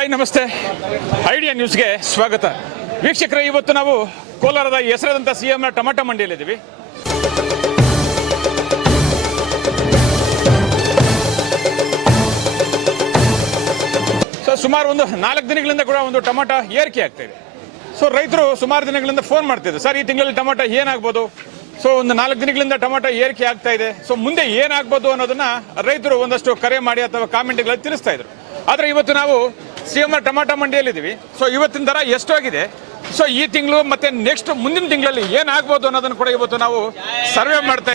Hi, ನಮಸ್ತೆ. Idea ನ್ಯೂಸ್ಗೆ ಸ್ವಾಗತ. ವೀಕ್ಷಕರೇ, ಇವತ್ತು ನಾವು ಕೋಲಾರದ ಹೆಸರಾದಂಥ ಸಿ ಎಂನ ಟೊಮಾಟೊ ಮಂಡಿಯಲ್ಲಿದ್ದೀವಿ. ಸೊ ಸುಮಾರು ಒಂದು ನಾಲ್ಕು ದಿನಗಳಿಂದ ಕೂಡ ಒಂದು ಟೊಮಾಟೊ ಏರಿಕೆ ಆಗ್ತಾ ಇದೆ. ಸೊ ರೈತರು ಸುಮಾರು ದಿನಗಳಿಂದ ಫೋನ್ ಮಾಡ್ತಿದ್ದಾರೆ ಸರ್, ಈ ತಿಂಗಳಲ್ಲಿ ಟೊಮಾಟೊ ಏನಾಗ್ಬೋದು? ಸೊ ಒಂದು ನಾಲ್ಕು ದಿನಗಳಿಂದ ಟೊಮಾಟೊ ಏರಿಕೆ ಆಗ್ತಾ ಇದೆ. ಸೊ ಮುಂದೆ ಏನಾಗ್ಬೋದು ಅನ್ನೋದನ್ನ ರೈತರು ಒಂದಷ್ಟು ಕರೆ ಮಾಡಿ ಅಥವಾ ಕಾಮೆಂಟ್ಗಳಲ್ಲಿ ತಿಳಿಸ್ತಾ ಇದ್ರು. ಆದರೆ ಇವತ್ತು ನಾವು ಸಿ ಎಂ ಟೊಮಾಟೊ ಮಂಡಿಯಲ್ಲಿದ್ದೀವಿ. ಸೊ ಇವತ್ತಿನ ದರ ಎಷ್ಟಾಗಿದೆ ಸೊ ಈ ತಿಂಗಳು ಮತ್ತೆ ನೆಕ್ಸ್ಟ್ ಮುಂದಿನ ತಿಂಗಳಲ್ಲಿ ಏನಾಗ್ಬೋದು ಅನ್ನೋದನ್ನು ಕೂಡ ಇವತ್ತು ನಾವು ಸರ್ವೆ ಮಾಡ್ತಾ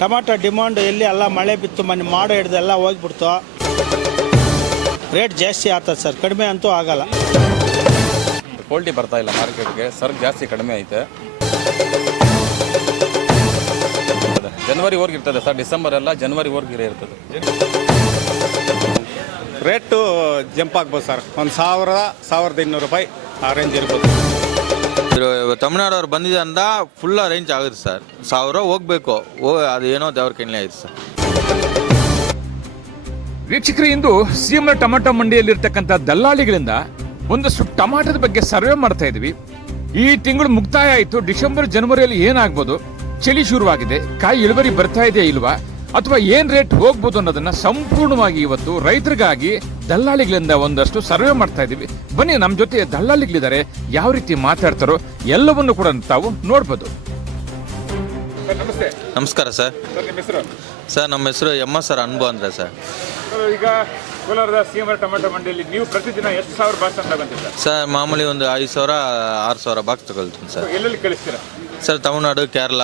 ಟೊಮಾಟೊ ಡಿಮಾಂಡ್ ಎಲ್ಲಿ ಎಲ್ಲ ಮಳೆ ಬಿತ್ತು ಮನೆ ಮಾಡು ಹಿಡ್ದು ಎಲ್ಲ ಹೋಗ್ಬಿಡ್ತು. ರೇಟ್ ಜಾಸ್ತಿ ಆಗ್ತದೆ ಸರ್ ಕಡಿಮೆ ಅಂತೂ ಆಗಲ್ಲ. ಕ್ವಾಲಿಟಿ ಬರ್ತಾ ಇಲ್ಲ ಮಾರ್ಕೆಟ್ಗೆ ಸರ್ ಜಾಸ್ತಿ ಕಡಿಮೆ ಐತೆ. ಜನವರಿವರೆಗೆ ಇರ್ತದೆ ಸರ್ ಡಿಸೆಂಬರ್ ಎಲ್ಲ ಜನವರಿವರೆಗೆ ಇರ್ತದೆ. ರೇಟು ಜಂಪ್ ಆಗ್ಬೋದು ಸರ್. ಒಂದು ಸಾವಿರ ಸಾವಿರದ ಇನ್ನೂರು ರೂಪಾಯಿ ಆ ರೇಂಜ್ ಇರ್ಬೋದು. ಇರೋ ತಮಿಳ್ನಾಡು ಅವ್ರು ಬಂದಿದೆ ಅಂದ ಫುಲ್ ರೇಂಜ್ ಆಗುತ್ತೆ ಸರ್. ಸಾವಿರ ಹೋಗ್ಬೇಕು. ಓ ಅದು ಏನೋ ದೇವ್ರ ಕಣ್ಣೆ ಆಯ್ತು ಸರ್. ವೀಕ್ಷಕರು ಇಂದು ಸಿಎಂನ ಟೊಮೆಟೊ ಮಂಡಿಯಲ್ಲಿರ್ತಕ್ಕಂಥ ದಲ್ಲಾಳಿಗಳಿಂದ ಒಂದಷ್ಟು ಟೊಮಾಟೋದ ಬಗ್ಗೆ ಸರ್ವೆ ಮಾಡ್ತಾ ಇದ್ವಿ. ಈ ತಿಂಗಳು ಮುಕ್ತಾಯ ಆಯಿತು. ಡಿಸೆಂಬರ್ ಜನವರಿಯಲ್ಲಿ ಏನಾಗ್ಬೋದು? ಚಳಿ ಶುರುವಾಗಿದೆ. ಕಾಯಿ ಇಳುವರಿ ಬರ್ತಾ ಇದೆಯಾ ಇಲ್ವಾ? ಅಥವಾ ಏನ್ ರೇಟ್ ಹೋಗ್ಬೋದು ಅನ್ನೋದನ್ನ ಸಂಪೂರ್ಣವಾಗಿ ಇವತ್ತು ರೈತರಿಗಾಗಿ ದಲ್ಲಾಳಿಗಳಿಂದ ಒಂದಷ್ಟು ಸರ್ವೆ ಮಾಡ್ತಾ ಇದೀವಿ ಬನ್ನಿ ನಮ್ಮ ಜೊತೆ ದಲ್ಲಾಳಿಗಳಿದ್ದಾರೆ. ಯಾವ ರೀತಿ ಮಾತಾಡ್ತಾರೋ ಎಲ್ಲವನ್ನು ಕೂಡ ತಾವು ನೋಡ್ಬೋದು. ನಮಸ್ತೆ. ನಮಸ್ಕಾರ ಸರ್. ನಿಮ್ಮ ಹೆಸರು? ಸರ್ ನಮ್ಮ ಹೆಸರು ಎಂ ಎಸ್ ಸರ್ ಅನ್ಬು ಅಂದ್ರೆ ಸರ್ ಈಗ ಕೋಲಾರದ ಸಿಎಂ ಟೊಮೆಟೊ ಮಂಡಿಯಲ್ಲಿ ನೀವು ಪ್ರತಿದಿನ ಎಷ್ಟು ಸಾವಿರ ಬಾಕ್ಸ್ ಅಂತ ಸರ್ ಮಾಮೂಲಿ ಒಂದು ಐದು ಸಾವಿರ ಆರು ಸಾವಿರ ಬಾಕ್ಸ್ ತಗೊಳ್ತೀನಿ ಸರ್. ಎಲ್ಲೆಲ್ಲಿ ಕಳಿಸ್ತೀರಾ? ಸರ್ ತಮಿಳ್ನಾಡು ಕೇರಳ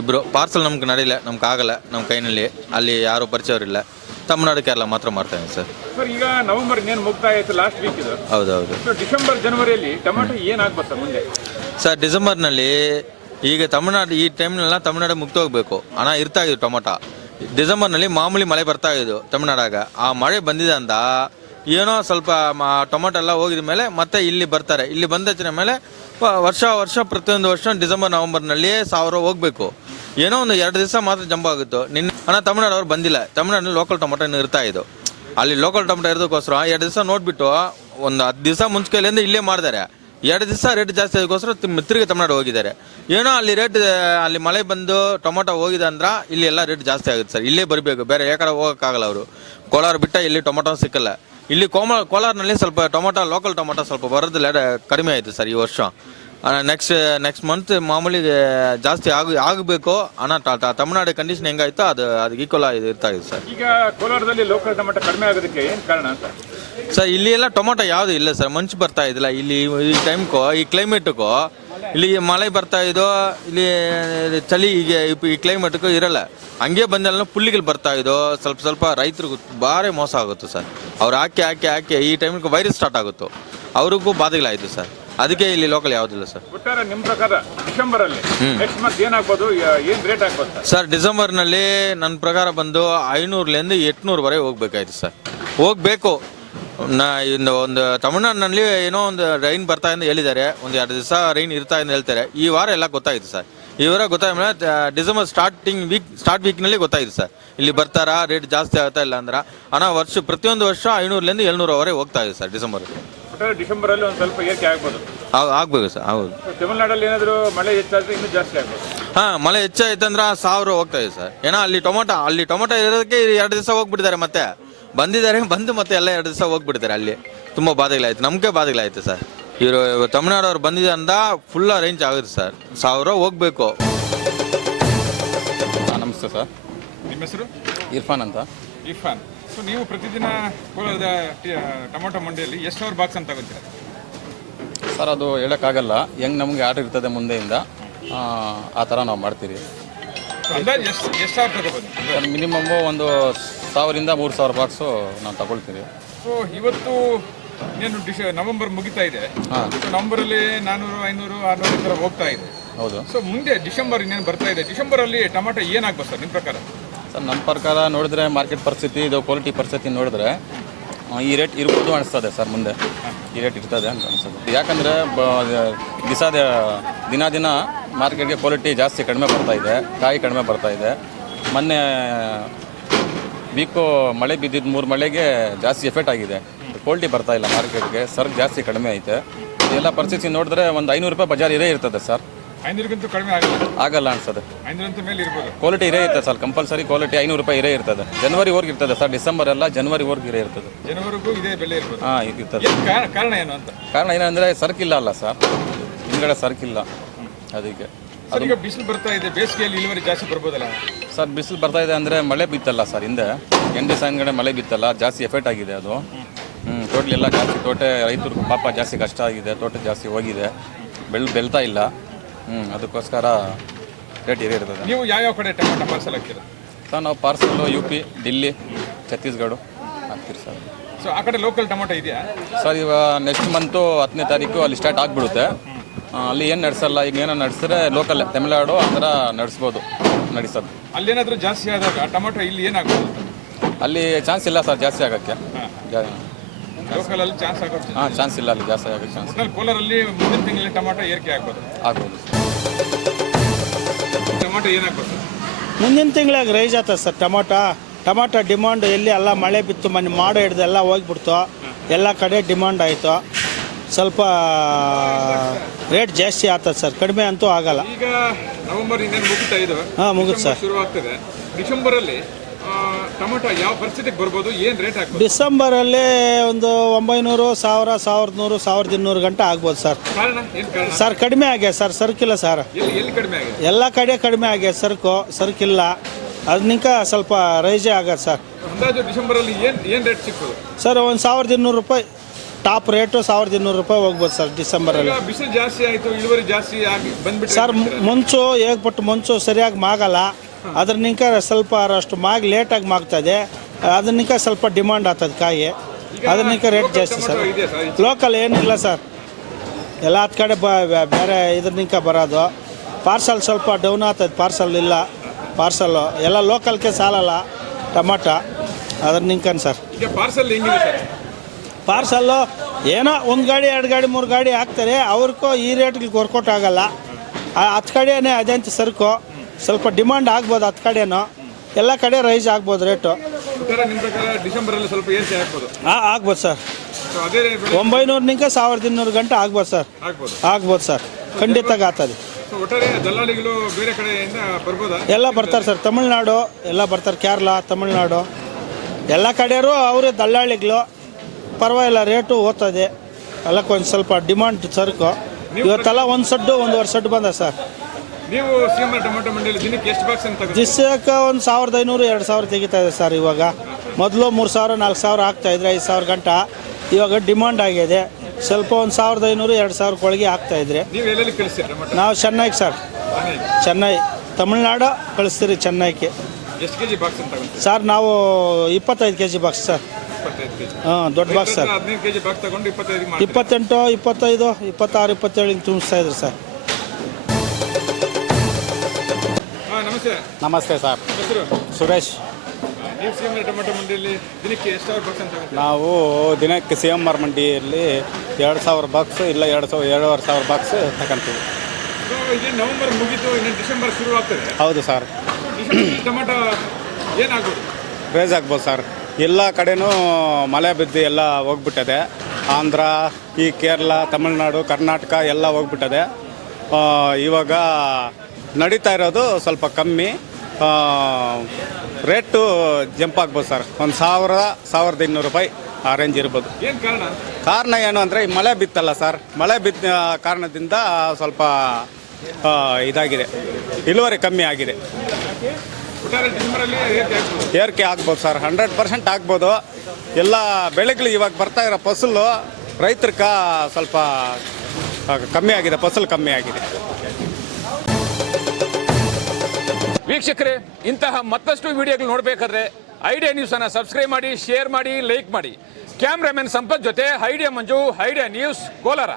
ಇಬ್ಬರು ಪಾರ್ಸಲ್ ನಮ್ಗೆ ನಡೀಲ ನಮ್ಗೆ ಆಗಲ್ಲ ನಮ್ಮ ಕೈನಲ್ಲಿ. ಅಲ್ಲಿ ಯಾರು ಪರಿಚಯವರಿಲ್ಲ. ತಮಿಳ್ನಾಡು ಕೇರಳ ಮಾತ್ರ ಮಾಡ್ತಾಯಿದ್ದೀನಿ ಸರ್. ಸರ್ ಈಗ ನವೆಂಬರ್ ಇನ್ನೇನು ಮುಕ್ತಾಯ ಆಯ್ತು ಲಾಸ್ಟ್ ವೀಕ್ ಇದು. ಹೌದೌದು ಸೊ ಡಿಸೆಂಬರ್ ಜನವರಿಯಲ್ಲಿ ಟೊಮೆಟೊ ಏನಾಗ್ಬೋದು ಸರ್ ಮುಂದೆ? ಸರ್ ಡಿಸೆಂಬರ್ನಲ್ಲಿ ಈಗ ತಮಿಳ್ನಾಡು ಈ ಟೈಮ್ನೆಲ್ಲ ತಮಿಳ್ನಾಡು ಮುಗ್ದೋಗ್ಬೇಕು ಹಣ ಇರ್ತಾ ಇದೆ ಟೊಮೊಟೊ. ಡಿಸೆಂಬರ್ನಲ್ಲಿ ಮಾಮೂಲಿ ಮಳೆ ಬರ್ತಾ ಇದ್ದು ತಮಿಳ್ನಾಡಾಗ. ಆ ಮಳೆ ಬಂದಿದೆ ಅಂದ, ಏನೋ ಸ್ವಲ್ಪ ಟೊಮೆಟೊ ಎಲ್ಲ ಹೋಗಿದ ಮೇಲೆ ಮತ್ತೆ ಇಲ್ಲಿ ಬರ್ತಾರೆ. ಇಲ್ಲಿ ಬಂದ ಹೆಚ್ಚಿನ ಮೇಲೆ ವರ್ಷ ವರ್ಷ ಪ್ರತಿಯೊಂದು ವರ್ಷ ಡಿಸೆಂಬರ್, ನವೆಂಬರ್ನಲ್ಲಿಯೇ ಸಾವಿರ ಹೋಗ್ಬೇಕು. ಏನೋ ಒಂದು ಎರಡು ದಿವಸ ಮಾತ್ರ ಜಂಬ ಆಗುತ್ತೋ. ನಿನ್ನೆ ಹಣ ತಮಿಳ್ನಾಡು ಅವ್ರು ಬಂದಿಲ್ಲ. ತಮಿಳ್ನಾಡಿನಲ್ಲಿ ಲೋಕಲ್ ಟೊಮೊಟೊ ಇರ್ತಾ ಇದ್ದು ಅಲ್ಲಿ ಲೋಕಲ್ ಟೊಮೊಟೊ ಇರೋದಕ್ಕೋಸ್ಕರ ಎರಡು ದಿವಸ ನೋಡಿಬಿಟ್ಟು ಒಂದು ಹತ್ತು ದಿವಸ ಮುಂಚೆಲಿಂದ ಇಲ್ಲೇ ಮಾಡಿದ್ದಾರೆ ಎರಡು ದಿವಸ ರೇಟ್ ಜಾಸ್ತಿ ಅದಕ್ಕೋಸ್ಕರ ತಿರುಗಿ ತಮಿಳ್ನಾಡು ಹೋಗಿದ್ದಾರೆ. ಏನೋ ಅಲ್ಲಿ ರೇಟ್ ಅಲ್ಲಿ ಮಳೆ ಬಂದು ಟೊಮೊಟೊ ಹೋಗಿದೆ ಅಂದ್ರೆ ಇಲ್ಲಿ ಎಲ್ಲ ರೇಟ್ ಜಾಸ್ತಿ ಆಗುತ್ತೆ ಸರ್. ಇಲ್ಲೇ ಬರಬೇಕು. ಬೇರೆ ಯಾಕಡೆ ಹೋಗೋಕ್ಕಾಗಲ್ಲ ಅವರು. ಕೋಲಾರ ಬಿಟ್ಟ ಇಲ್ಲಿ ಟೊಮೊಟೊ ಸಿಕ್ಕಲ್ಲ. ಇಲ್ಲಿ ಕೋಮ, ಕೋಲಾರ್ನಲ್ಲಿ ಸ್ವಲ್ಪ ಟೊಮೊಟೊ ಲೋಕಲ್ ಟೊಮೊಟೊ ಸ್ವಲ್ಪ ಬರೋದು ಲೇಟ್ ಕಡಿಮೆ ಆಯಿತು ಸರ್ ಈ ವರ್ಷ. ನೆಕ್ಸ್ಟ್ ನೆಕ್ಸ್ಟ್ ಮಂತ್ ಮಾಮೂಲಿ ಜಾಸ್ತಿ ಆಗ, ಆಗಬೇಕು. ಟ- ತಮಿಳ್ನಾಡು ಕಂಡೀಷನ್ ಹೆಂಗಾಯ್ತೋ ಅದು ಅದಕ್ಕೆ ಈಕ್ವಲ್ ಇರ್ತಾ ಇದೆ ಸರ್. ಈಗ ಕೋಲಾರದಲ್ಲಿ ಲೋಕಲ್ ಟೊಮೊಟೊ ಕಡಿಮೆ ಆಗೋದಕ್ಕೆ ಏನು ಕಾರಣ ಅಂತ? ಸರ್ ಇಲ್ಲಿ ಎಲ್ಲ ಟೊಮೊಟೊ ಯಾವುದು ಇಲ್ಲ ಸರ್ ಮಂಚು ಬರ್ತಾ ಇದಿಲ್ಲ ಇಲ್ಲಿ ಈ ಟೈಮ್ಗೂ ಈ ಕ್ಲೈಮೇಟ್ಗೂ ಇಲ್ಲಿ ಮಳೆ ಬರ್ತಾ ಇದೋ ಇಲ್ಲಿ ಚಳಿ ಈಗ ಈ ಕ್ಲೈಮೇಟ್ಗೂ ಇರಲ್ಲ. ಹಂಗೆ ಬಂದೆಲ್ಲ ಪುಲ್ಲಿಗಳು ಬರ್ತಾ ಇದೋ ಸ್ವಲ್ಪ ಸ್ವಲ್ಪ ರೈತರಿಗೂ ಭಾರಿ ಮೋಸ ಆಗುತ್ತೆ ಸರ್ ಅವ್ರು ಹಾಕಿ ಹಾಕಿ ಹಾಕಿ ಈ ಟೈಮ್ಗೆ ವೈರಸ್ ಸ್ಟಾರ್ಟ್ ಆಗುತ್ತೆ ಅವ್ರಿಗೂ ಬಾಧೆಗಳಾಯಿತು ಸರ್ ಅದಕ್ಕೆ ಇಲ್ಲಿ ಲೋಕಲ್ ಯಾವುದಿಲ್ಲ ಸರ್ ಒಟ್ಟಾರೆ ನಿಮ್ಮ ಪ್ರಕಾರ ಡಿಸೆಂಬರ್ ಅಲ್ಲಿ ನೆಕ್ಸ್ಟ್ ಮಂತ್ ಏನಾಗ್ಬೋದು ಏನು ರೇಟ್ ಆಗ್ಬೋದು ಸರ್ ಸರ್ ಡಿಸೆಂಬರ್ನಲ್ಲಿ ನನ್ನ ಪ್ರಕಾರ ಬಂದು ಐನೂರ್ಲಿಂದ ಎಂಟುನೂರವರೆಗೆ ಹೋಗ್ಬೇಕಾಯ್ತು ಸರ್ ಹೋಗಬೇಕು. ನಾ ಇನ್ನು ಒಂದು ತಮಿಳ್ನಾಡಿನಲ್ಲಿ ಏನೋ ಒಂದು ರೈನ್ ಬರ್ತಾ ಅಂತ ಹೇಳಿದ್ದಾರೆ. ಒಂದು ಎರಡು ದಿವಸ ರೈನ್ ಇರ್ತಾ ಅಂತ ಹೇಳ್ತಾರೆ. ಈ ವಾರ ಎಲ್ಲ ಗೊತ್ತಾಯಿತು ಸರ್. ಈ ವಾರ ಗೊತ್ತಾದ ಮೇಲೆ ಡಿಸೆಂಬರ್ ಸ್ಟಾರ್ಟಿಂಗ್ ವೀಕ್ ಸ್ಟಾರ್ಟ್ ವೀಕ್ನಲ್ಲಿ ಗೊತ್ತಾಯಿತು ಸರ್. ಇಲ್ಲಿ ಬರ್ತಾರಾ ರೇಟ್ ಜಾಸ್ತಿ ಆಗ್ತಾ ಇಲ್ಲ ಅಂದ್ರೆ. ಹಣ ವರ್ಷ ಪ್ರತಿಯೊಂದು ವರ್ಷ ಐನೂರ್ಲಿಂದ ಏಳ್ನೂರವರೆಗೆ ಹೋಗ್ತಾ ಇದೆ ಸರ್ ಡಿಸೆಂಬರ್ ಡಿಸೆಂಬರಲ್ಲಿ ಡಿಸೆಂಬರ್ ಅಲ್ಲಿ ಒಂದು ಸ್ವಲ್ಪ ಏರಿಕೆ ಆಗ್ಬೋದು. ಆಗ್ಬೇಕು ಸರ್ ಹೌದು. ತಮಿಳ್ನಾಡಲ್ಲಿ ಏನಾದರೂ ಮಳೆ ಹೆಚ್ಚಾದ್ರೆ ಇನ್ನೂ ಜಾಸ್ತಿ ಆಗ್ಬೋದು. ಹಾ ಮಳೆ ಹೆಚ್ಚಾಯ್ತಂದ್ರೆ ಸಾವಿರ ಹೋಗ್ತಾ ಇದೆ ಸರ್. ಏನೋ ಅಲ್ಲಿ ಟೊಮೊಟೊ ಅಲ್ಲಿ ಟೊಮೊಟೊ ಇರೋದಕ್ಕೆ ಎರಡು ದಿವಸ ಹೋಗ್ಬಿಟ್ಟಿದ್ದಾರೆ ಮತ್ತೆ. ಬಂದಿದ್ದಾರೆ ಬಂದು ಮತ್ತೆ ಎಲ್ಲ ಎರಡು ದಿವಸ ಹೋಗ್ಬಿಡ್ತಾರೆ ಅಲ್ಲಿ. ತುಂಬ ಬಾಧೆಗಳಾಯ್ತು. ನಮಗೆ ಬಾಧೆಗಳಾಯ್ತು ಸರ್. ಇವರು ತಮಿಳ್ನಾಡು ಅವ್ರು ಬಂದಿದೆ ಅಂದ ಫುಲ್ ರೇಂಜ್ ಆಗುತ್ತೆ ಸರ್. ಸಾವಿರ ಹೋಗ್ಬೇಕು. ಹಾಂ ನಮಸ್ತೆ ಸರ್. ನಿಮ್ಮ ಹೆಸರು? ಇರ್ಫಾನ್ ಅಂತ. ಇರ್ಫಾನ್. ಸೊ ನೀವು ಪ್ರತಿದಿನ ಕೋಲಾರದ ಟೊಮೊಟೊ ಮಂಡಿಯಲ್ಲಿ ಎಷ್ಟು ಅವ್ರ ಬಾಕ್ಸ್ ಅಂತ ಗೊತ್ತಿಲ್ಲ ಸರ್ ಅದು ಹೇಳೋಕ್ಕಾಗಲ್ಲ. ಹೆಂಗ್ ನಮಗೆ ಆರ್ಡರ್ ಇರ್ತದೆ ಮುಂದೆಯಿಂದ ಆ, ಆ ಥರ ನಾವು ಮಾಡ್ತೀರಿ. ಮಿನಿಮಮ್ ಎಷ್ಟು ಎಷ್ಟು ಮಿನಿಮಮ್ಮು ಒಂದು ಸಾವಿರದಿಂದ ಮೂರು ಸಾವಿರ ಬಾಕ್ಸು ನಾವು ತಗೊಳ್ತೀವಿ. ಸೊ ಇವತ್ತು ಏನು ಡಿಶ ನವೆಂಬರ್ ಮುಗಿತಾ ಇದೆ. ಹಾಂ. ಅಲ್ಲಿ ನವೆಂಬರಲ್ಲಿ ನಾನ್ನೂರು ಐನೂರು ಆರ್ನೂರು ಈ ಥರ ಹೋಗ್ತಾ ಇದೆ. ಹೌದು. ಸೊ ಮುಂದೆ ಡಿಸೆಂಬರ್ ಇನ್ನೇನು ಬರ್ತಾ ಇದೆ. ಡಿಸೆಂಬರಲ್ಲಿ ಟೊಮೆಟೊ ಏನಾಗ್ಬೋದು ಸರ್ ನಿಮ್ಮ ಪ್ರಕಾರ? ಸರ್ ನಮ್ಮ ಪ್ರಕಾರ ನೋಡಿದ್ರೆ ಮಾರ್ಕೆಟ್ ಪರಿಸ್ಥಿತಿ ಇದು ಕ್ವಾಲಿಟಿ ಪರಿಸ್ಥಿತಿ ನೋಡಿದ್ರೆ ಈ ರೇಟ್ ಇರ್ಬೋದು ಅನಿಸ್ತದೆ ಸರ್ ಮುಂದೆ. ಈ ರೇಟ್ ಇರ್ತದೆ ಅಂತ ಅನಿಸ್ತದೆ. ಯಾಕಂದರೆ ದಿವಸ ದಿನ ದಿನ ಮಾರ್ಕೆಟ್ಗೆ ಕ್ವಾಲಿಟಿ ಜಾಸ್ತಿ ಕಡಿಮೆ ಬರ್ತಾ ಇದೆ ಕಾಯಿ ಕಡಿಮೆ ಬರ್ತಾ ಇದೆ. ಮೊನ್ನೆ ವೀಕು ಮಳೆ ಬಿದ್ದಿದ್ದ ಮೂರು ಮಳೆಗೆ ಜಾಸ್ತಿ ಎಫೆಕ್ಟ್ ಆಗಿದೆ. ಕ್ವಾಲಿಟಿ ಬರ್ತಾ ಇಲ್ಲ ಮಾರ್ಕೆಟ್ಗೆ ಸರ್ ಜಾಸ್ತಿ ಕಡಿಮೆ ಐತೆ. ಎಲ್ಲ ಪರಿಸ್ಥಿತಿ ನೋಡಿದ್ರೆ ಒಂದು ಐನೂರು ರೂಪಾಯಿ ಬಜಾರ್ ಇದೇ ಇರ್ತದೆ ಸರ್ ಐನೂರಿಗಿಂತ ಕಡಿಮೆ ಆಗಲ್ಲ. ಆಗಲ್ಲ ಅನ್ಸದೆ ಐನೂರಂತ ಮೇಲೆ ಇರ್ಬೋದು. ಕ್ವಾಲಿಟಿ ಇರೇ ಇರ್ತದೆ ಸರ್ ಕಂಪಲ್ಸರಿ ಕ್ವಾಲಿಟಿ ಐನೂರು ರೂಪಾಯಿ ಇರೇ ಇರ್ತದೆ. ಜನವರಿವರೆಗೆ ಇರ್ತದೆ ಸರ್ ಡಿಸೆಂಬರ್ ಎಲ್ಲ ಜನವರಿವರೆಗೆ ಇರೇ ಇರ್ತದೆ. ಜನವರಿಗೂ ಇದೇ ಬೆಲೆ ಇರ್ಬೋದು. ಹಾಂ ಇರ್ತದೆ. ಕಾರಣ- ಏನು ಅಂತ? ಕಾರಣ ಏನಂದರೆ ಸರ್ಕಿಲ್ಲ ಅಲ್ಲ ಸರ್ ಹಿಂದ್ಗಡೆ ಸರ್ಕಿಲ್ಲ ಅದಕ್ಕೆ. ಸರ್ ಈಗ ಬಿಸಿಲು ಬರ್ತಾ ಇದೆ ಬೇಸಿಗೆಯಲ್ಲಿ ಇಳುವರಿ ಜಾಸ್ತಿ ಬರ್ಬೋದಲ್ಲ? ಸರ್ ಬಿಸಿಲು ಬರ್ತಾ ಇದೆ ಅಂದರೆ ಮಳೆ ಬಿತ್ತಲ್ಲ ಸರ್ ಹಿಂದೆ. ಎಂಟು ದಿವಸ ಹಿಂದ್ಗಡೆ ಮಳೆ ಬಿತ್ತಲ್ಲ ಜಾಸ್ತಿ ಎಫೆಕ್ಟ್ ಆಗಿದೆ ಅದು. ಹ್ಞೂ ಟೋಟ್ಲ್ ಎಲ್ಲ ಜಾಸ್ತಿ ತೋಟ ರೈತರು ಪಾಪ ಜಾಸ್ತಿ ಕಷ್ಟ ಆಗಿದೆ ತೋಟ ಜಾಸ್ತಿ ಹೋಗಿದೆ ಬೆಳ್ ಬೆಳ್ತಾ ಇಲ್ಲ. ಹ್ಞೂ ಅದಕ್ಕೋಸ್ಕರ ರೇಟ್ ಇರೇ ಇರ್ತದೆ. ನೀವು ಯಾವ್ಯಾವ ಕಡೆ ಟೊಮೆಟೊ ಪಾರ್ಸಲ್ ಹಾಕ್ತೀರಾ? ಸರ್ ನಾವು parcel U P Delhi Chhattisgarh ಹಾಕ್ತೀರಿ ಸರ್. ಸೊ ಆ ಕಡೆ ಲೋಕಲ್ ಟೊಮೆಟೊ ಇದೆಯಾ? ಸರ್ ಇವಾಗ ನೆಕ್ಸ್ಟ್ ಮಂತು ಹತ್ತನೇ ತಾರೀಕು ಅಲ್ಲಿ ಸ್ಟಾರ್ಟ್ ಆಗಿಬಿಡುತ್ತೆ. ಅಲ್ಲಿ ಏನು ನಡೆಸಲ್ಲ ಈಗ ಏನೋ ನಡೆಸಿದ್ರೆ ಲೋಕಲ್ ತಮಿಳ್ನಾಡು ಆ ಥರ ನಡೆಸ್ಬೋದು ನಡೆಸೋದು. ಏನಾದರೂ ಜಾಸ್ತಿ ಆದಾಗ ಟೊಮೆಟೊ ಇಲ್ಲಿ ಏನಾಗ್ಬೋದು ಅಲ್ಲಿ ಚಾನ್ಸ್ ಇಲ್ಲ ಸರ್ ಜಾಸ್ತಿ ಆಗೋಕ್ಕೆ. ಲೋಕಲ್ ಅಲ್ಲಿ ಚಾನ್ಸ್ ಆಗುತ್ತೆ ಹಾಂ ಚಾನ್ಸ್ ಇಲ್ಲ ಅಲ್ಲಿ ಜಾಸ್ತಿ ಆಗೋಕ್ಕೆ ಚಾನ್ಸ್ ಕೋಲಾರಲ್ಲಿ ಮುಂದಿನ ತಿಂಗಳಲ್ಲಿ ಟೊಮೆಟೊ ಏರಿಕೆ ಆಗ್ಬೋದು. ಆಗ್ಬೋದು. ಟೊಮೆಟೊ ಏನಾಗ್ಬೋದು? ಮುಂದಿನ ತಿಂಗಳಾಗ ರೈಸ್ ಆಗ್ತದೆ ಸರ್ ಟೊಮೆಟೊ. ಟೊಮೆಟೊ ಡಿಮಾಂಡ್ ಎಲ್ಲಿ ಎಲ್ಲ ಮಳೆ ಬಿತ್ತು ಮನೆ ಮಾಡೋ ಹಿಡ್ದು ಎಲ್ಲ ಹೋಗ್ಬಿಡ್ತು. ಎಲ್ಲ ಕಡೆ ಡಿಮಾಂಡ್ ಆಯಿತು. ಸ್ವಲ್ಪ ರೇಟ್ ಜಾಸ್ತಿ ಆಗ್ತದೆ ಸರ್. ಕಡಿಮೆ ಅಂತೂ ಆಗಲ್ಲ. ಈಗ ನವೆಂಬರ್ ಇನ್ನೇನು ಮುಗಿತಾ ಇದು. ಹಾಂ ಮುಗಿತು ಸರ್. ಶುರು ಆಗ್ತದೆ ಡಿಸೆಂಬರ್ ಅಲ್ಲಿ ಆ, ಟೊಮೆಟೊ ಯಾವ ಪರಿಸ್ಥಿತಿಗೆ ಬರ್ಬೋದು? ಏನು ರೇಟ್ ಆಗ್ಬೋದು ಡಿಸೆಂಬರಲ್ಲಿ ಒಂದು ಒಂಬೈನೂರು ಸಾವಿರ ಸಾವಿರದ ನೂರು ಸಾವಿರದ ಇನ್ನೂರು ಗಂಟೆ ಆಗ್ಬೋದು ಸರ್. ಕಾರಣ? ಏನ್ ಕಾರಣ? ಸರ್ ಕಡಿಮೆ ಆಗ್ಯದ ಸರ್. ಸರ್ಕಿಲ್ಲ ಸರ್. ಎಲ್ಲಿ ಎಲ್ಲಿ ಕಡಿಮೆ ಆಗಿದೆ? ಎಲ್ಲ ಕಡೆ ಕಡಿಮೆ ಆಗ್ಯದ ಸರ್ಕು. ಸರ್ಕಿಲ್ಲ ಅದನ್ನಿಂಕ ಸ್ವಲ್ಪ ರೈಜೆ ಆಗತ್ತೆ ಸರ್. ಅಂದಾಜು ಡಿಸೆಂಬರ್ ಅಲ್ಲಿ ಏನ್ ಏನ್ ರೇಟ್ ಸಿಗ್ಬೋದು? ಸರ್ ಒಂದು ಸಾವಿರದ ಇನ್ನೂರು ರೂಪಾಯಿ ಟಾಪ್ ರೇಟು ಸಾವಿರದ ಇನ್ನೂರು ರೂಪಾಯಿ ಹೋಗ್ಬೋದು ಸರ್ ಡಿಸೆಂಬರಲ್ಲಿ. ಬಿಸಿಲು ಜಾಸ್ತಿ ಆಯ್ತು ಇಳುವರಿ ಜಾಸ್ತಿ ಆಗಿ ಬಂದ್ಬಿಟ್ಟು ಸರ್ ಮುಂಚು ಹೇಗ್ಬಿಟ್ಟು ಮುಂಚು ಸರಿಯಾಗಿ ಮಾಗಲ್ಲ. ಅದ್ರ ನಿಂಕ ಸ್ವಲ್ಪ ಅಷ್ಟು ಮಾಗಿ ಲೇಟಾಗಿ ಮಾಗ್ತದೆ ಅದನ್ನಿಂಕ ಸ್ವಲ್ಪ ಡಿಮಾಂಡ್ ಆಗ್ತದೆ ಕಾಯಿ. ಅದನ್ನಿಂಕ ರೇಟ್ ಜಾಸ್ತಿ ಸರ್. ಲೋಕಲ್ ಏನಿಲ್ಲ ಸರ್. ಎಲ್ಲ ಹತ್ತು ಕಡೆ ಬ ಬೇರೆ ಇದ್ರನಿಂಕ ಬರೋದು. ಪಾರ್ಸಲ್ ಸ್ವಲ್ಪ ಡೌನ್ ಆಗ್ತದೆ ಪಾರ್ಸಲ್ ಇಲ್ಲ. ಪಾರ್ಸಲ್ಲು ಎಲ್ಲ ಲೋಕಲ್ಗೆ ಸಾಲಲ್ಲ ಟಮಾಟ. ಅದ್ರ ನಿಂಕನ್ ಸರ್. ಪಾರ್ಸಲ್ ಹೆಂಗಿದೆ ಸರ್? ಪಾರ್ಸಲ್ಲು ಏನೋ ಒಂದು ಗಾಡಿ ಎರಡು ಗಾಡಿ ಮೂರು ಗಾಡಿ ಹಾಕ್ತಾರೆ. ಅವ್ರಿಗೂ ಈ ರೇಟ್ಗೆ ವರ್ಕೌಟ್ ಆಗಲ್ಲ. ಹತ್ತು ಕಡೆನೇ ಅದಂತ ಸರಕು. ಸ್ವಲ್ಪ ಡಿಮಾಂಡ್ ಆಗ್ಬೋದು ಹತ್ತು ಕಡೆನೂ. ಎಲ್ಲ ಕಡೆ ರೈಸ್ ಆಗ್ಬೋದು ರೇಟು. ಡಿಸೆಂಬರಲ್ಲಿ ಸ್ವಲ್ಪ ಏರಿಕೆ ಆಗ್ಬೋದು? ಹಾಂ ಆಗ್ಬೋದು ಸರ್. ಅದೇ ಒಂಬೈನೂರನಿಂಕ ಸಾವಿರದ ಇನ್ನೂರು ಗಂಟೆ ಆಗ್ಬೋದು ಸರ್. ಆಗ್ಬೋದು. ಸರ್. ಖಂಡಿತ ಆಗ್ತದೆ. ಒಟ್ಟಾರೆ ದಲ್ಲಾಳಿಗಳು ಬೇರೆ ಕಡೆಯಿಂದ ಬರ್ಬೋದಾ? ಎಲ್ಲ ಬರ್ತಾರೆ ಸರ್. ತಮಿಳ್ನಾಡು ಎಲ್ಲ ಬರ್ತಾರೆ. ಕೇರಳ ತಮಿಳ್ನಾಡು. ಎಲ್ಲ ಕಡೆಯವರು ಅವರೇ ದಲ್ಲಾಳಿಗಳು. ಪರವಾಗಿಲ್ಲ ರೇಟು ಓದ್ತದೆ ಎಲ್ಲಕ್ಕೆ ಒಂದು ಸ್ವಲ್ಪ ಡಿಮಾಂಡ್ ಸರಕು. ಇವತ್ತೆಲ್ಲ ಒಂದು ಸಡ್ಡು ಒಂದುವರೆ ಸಡ್ಡು ಬಂದ ಸರ್. ನೀವು ಸಿಎಂ ಟೊಮೆಟೊ ಮಂಡಿಯಲ್ಲಿ ದಿನಕ್ಕೆ ಎಷ್ಟು ಬಾಕ್ಸ್ ಅಂತ ತಗೊಂಡ್ರಿ? ದಿಸಕ್ಕೆ ಒಂದು ಸಾವಿರದ ಐನೂರು ಎರಡು ಸಾವಿರ ತೆಗಿತಾ ಇದೆ ಸರ್ ಇವಾಗ. ಮೊದಲು ಮೂರು ಸಾವಿರ ನಾಲ್ಕು ಸಾವಿರ ಆಗ್ತಾ ಇದ್ರೆ ಐದು ಸಾವಿರ ಗಂಟ. ಇವಾಗ ಡಿಮಾಂಡ್ ಆಗಿದೆ. ಸ್ವಲ್ಪ ಒಂದು ಸಾವಿರದ ಐನೂರು ಎರಡು ಸಾವಿರ ಒಳಗೆ ಆಗ್ತಾ ಇದ್ರೆ. ನೀವು ಎಲ್ಲೆಲ್ಲಿ ಕಳಿಸ್ತೀರಿ ಟೊಮೆಟೊ? ನಾವು ಚೆನ್ನೈಗೆ ಸರ್. ಚೆನ್ನೈ. ತಮಿಳ್ನಾಡು ಕಳಿಸ್ತೀರಿ ಚೆನ್ನೈಗೆ. ಎಷ್ಟು ಕೆಜಿ ಬಾಕ್ಸ್ ಅಂತ ತಗೊಂಡ್ರಿ ಸರ್ ನಾವು ಇಪ್ಪತ್ತೈದು ಕೆ ಜಿ ಬಾಕ್ಸ್ ಸರ್. ಹಾಂ ದೊಡ್ಡ ಬಾಕ್ಸ್ ಸರ್. ಹದಿನೈದು ಕೆಜಿ ಬಾಕ್ಸ್ ತಗೊಂಡು ಇಪ್ಪತ್ತೈದು ಇಪ್ಪತ್ತೆಂಟು ಇಪ್ಪತ್ತೈದು ಇಪ್ಪತ್ತಾರು ಇಪ್ಪತ್ತೇಳು ಹಿಂಗೆ ತುಂಬಿಸ್ತಾ ಇದ್ರು ಸರ್. ನಮಸ್ತೆ. ನಮಸ್ತೆ ಸರ್. ಹೆಸರು? ಸುರೇಶ್. ನೀವು ಟೊಮೆಟೊ ಮಂಡಿಯಲ್ಲಿ ದಿನಕ್ಕೆ ಎಷ್ಟು ಸಾವಿರ ಬಾಕ್ಸ್ ಅಂತ ನಾವು ದಿನಕ್ಕೆ ಸಿ ಎಂ ಆರ್ ಮಂಡಿಯಲ್ಲಿ ಎರಡು ಸಾವಿರ ಬಾಕ್ಸ್ ಇಲ್ಲ ಎರಡು ಸಾವಿರ ಎರಡೂವರೆ ಸಾವಿರ ಬಾಕ್ಸ್ ತಗೊಂತೀವಿ. ನವೆಂಬರ್ ಮುಗೀತು ಇನ್ನು ಡಿಸೆಂಬರ್ ಶುರು ಆಗ್ತದೆ ಹೌದು ಸರ್. ಡಿಸೆಂಬರ್ ಟೊಮೆಟೊ ಏನಾಗ್ಬೋದು ರೇಸ್ ಆಗ್ಬೋದು ಸರ್. ಎಲ್ಲ ಕಡೆನೂ ಮಳೆ ಬಿದ್ದು ಎಲ್ಲ ಹೋಗ್ಬಿಟ್ಟದೆ. ಆಂಧ್ರ ಈ ಕೇರಳ ತಮಿಳುನಾಡು ಕರ್ನಾಟಕ ಎಲ್ಲ ಹೋಗ್ಬಿಟ್ಟದೆ. ಇವಾಗ ನಡೀತಾ ಇರೋದು ಸ್ವಲ್ಪ ಕಮ್ಮಿ. ರೇಟು ಜಂಪ್ ಆಗ್ಬೋದು ಸರ್. ಒಂದು ಸಾವಿರ ಸಾವಿರದ ಇನ್ನೂರು ರೂಪಾಯಿ ಆ ರೇಂಜ್ ಇರ್ಬೋದು. ಏನು ಕಾರಣ? ಏನು ಅಂದರೆ ಈ ಮಳೆ ಬಿತ್ತಲ್ಲ ಸರ್. ಮಳೆ ಬಿದ್ದ ಕಾರಣದಿಂದ ಸ್ವಲ್ಪ ಇದಾಗಿದೆ. ಇಳುವರಿ ಕಮ್ಮಿ ಆಗಿದೆ. ಏರಿಕೆ ಆಗ್ಬೋದು ಸರ್, ಹಂಡ್ರೆಡ್ ಪರ್ಸೆಂಟ್ ಆಗ್ಬೋದು. ಎಲ್ಲ ಬೆಳೆಗಳು ಇವಾಗ ಬರ್ತಾ ಇರೋ ಫಸಲು ರೈತರ್ಗ ಸ್ವಲ್ಪ ಕಮ್ಮಿ ಆಗಿದೆ, ಫಸಲು ಕಮ್ಮಿ ಆಗಿದೆ. ವೀಕ್ಷಕರೇ, ಇಂತಹ ಮತ್ತಷ್ಟು ವಿಡಿಯೋಗಳು ನೋಡಬೇಕಾದ್ರೆ ಐಡಿಯಾ ನ್ಯೂಸನ್ನು ಸಬ್ಸ್ಕ್ರೈಬ್ ಮಾಡಿ ಶೇರ್ ಮಾಡಿ ಲೈಕ್ ಮಾಡಿ. ಕ್ಯಾಮ್ರಾಮನ್ ಸಂಪತ್ ಜೊತೆ, idea Manju, idea news Kolar.